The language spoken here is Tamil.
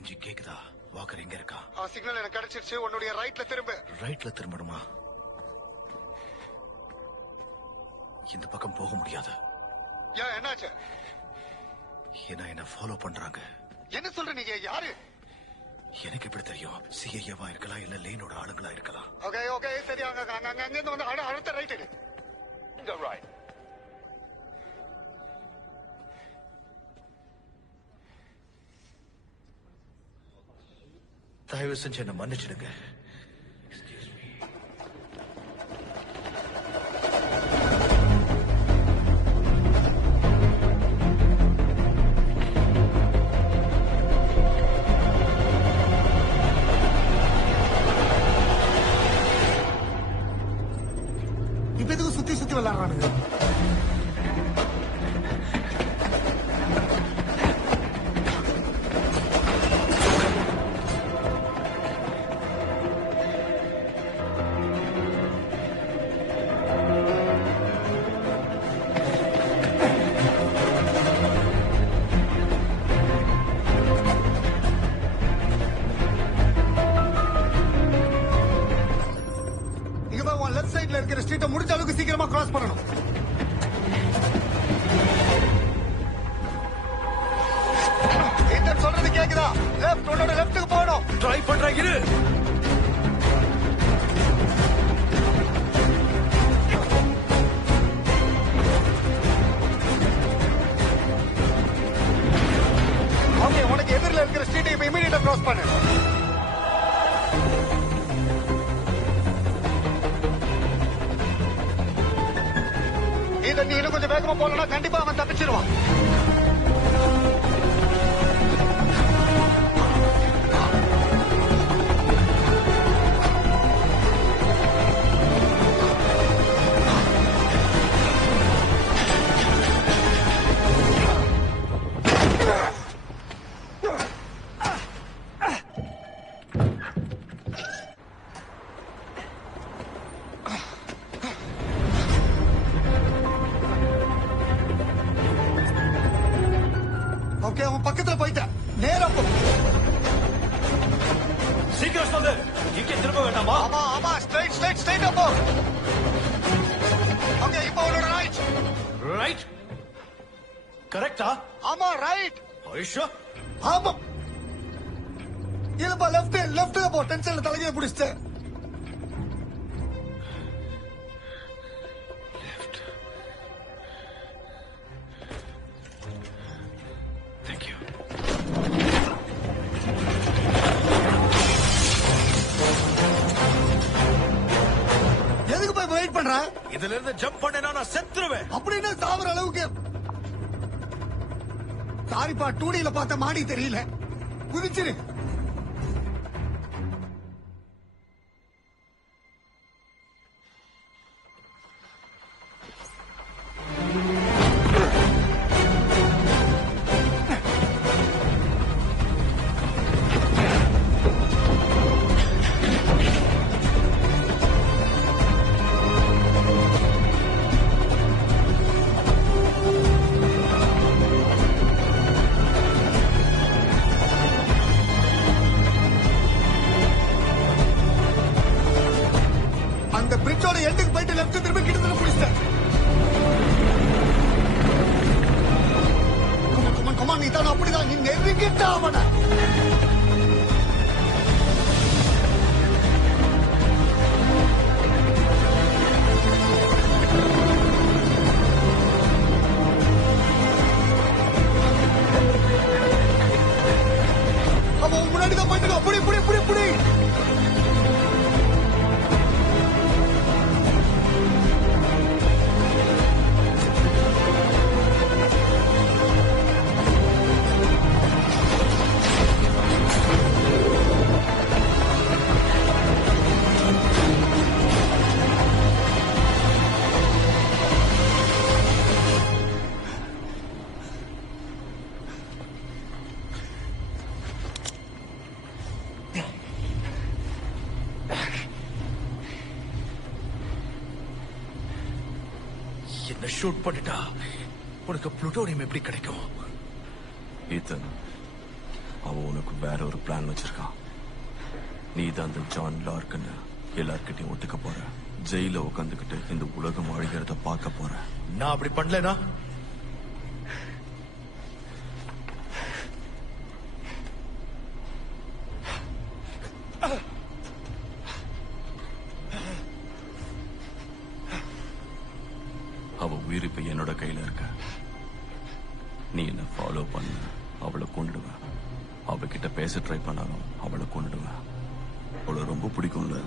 கெஞ்சி கேக்குதா? வாக்கர் எங்க இருக்கா? சிக்னல் எனக்கு கிடைச்சிருச்சு. உன்னுடைய ரைட்ல திரும்ப. ரைட்ல திரும்பணுமா? இந்த பக்கம் போக முடியாது. ஏன், என்னாச்சு? என்ன ஃபாலோ பண்றாங்க. என்ன சொல்ற நீங்க? யாரு? எனக்கு எப்படி தெரியும்? சிஐஏவா இருக்கலாம், இல்ல லேனோட ஆளுங்களா இருக்கலாம். ஓகே ஓகே, சரி. அங்கிருந்து வந்து அடுத்த ரைட் எடு. Go right. தயவு செஞ்சு என்ன மன்னிச்சிடுங்க. இப்ப எதுக்கு சுத்தி சுத்தி விளையாடுறானுங்க? லெஃப்ட் சைடுல இருக்கிற ஸ்ட்ரீட்டை முடிஞ்ச அளவுக்கு சீக்கிரமா கிராஸ் பண்ணணும். சொல்றது கேக்குதா? லெஃப்ட், உன்னோட லெஃப்ட்டுக்கு போகணும். ட்ரை பண்றேன், இரு. ஓகே, உனக்கு எதிரில் இருக்கிற ஸ்ட்ரீட்டை இப்ப இமீடியட்டா கிராஸ் பண்ணு. நீ இன்னும் கொஞ்சம் வேகமா போனா கண்டிப்பா அவன் தப்பிச்சிருவான். அவன் பக்கத்துல போயிட்ட. நேரா போ. சீக்கிரம் சொல்லு. இங்கே திரும்ப வேண்டாமா? ஆமா ஆமா, ஸ்ட்ரைட் போ. ஓகே, இப்போ உன்னோட ரைட். ரைட் கரெக்டா? ஆமா, ரைட். ஐஷா, ஆமா. இல்லப்பா, லெஃப்ட் போ. டென்ஷன்ல தலையை பிடிச்சிட்டு. இதுல இருந்து ஜம்ப் பண்ணேனா நான் செத்துருவேன். அப்படின்னா சாவர அளவுக்கு. சாரிப்பா, 2Dல பார்த்த மாடி தெரியல. குதிச்சிரு. எண்டுக்கு போயிட்டு லெஃப்ட் திரும்பி கிட்டத்தட்ட முடிச்சிட்டேன். கமான், நீ தான் அப்படிதான். நீ நெருங்கிட்ட அவனை. அவன் முன்னாடி தான் போயிட்டு புடி புடி புடி புடி. என்ன ஷூட் பண்ணிட்டா உனக்கு புளுட்டோனியம் எப்படி கிடைக்கும்? ஈத்தன், அவன் உனக்கு வேற ஒரு பிளான் வச்சிருக்கான். நீ தான் அந்த ஜான் லார்க்குன்னு எல்லார்கிட்டையும் ஒத்துக்க போற. ஜெயில உட்காந்துக்கிட்டு இந்த உலகம் அழிகிறத பார்க்க போற. நான் அப்படி பண்ணலனா அவ உயிர் இப்ப என்னோட கையில இருக்க. நீ என்ன ஃபாலோ பண்ண அவளை கொண்டுடுவேன். அவகிட்ட பேச ட்ரை பண்ணாலும் அவளை கொண்டுடுவேன். அவளை ரொம்ப பிடிக்கும்ல.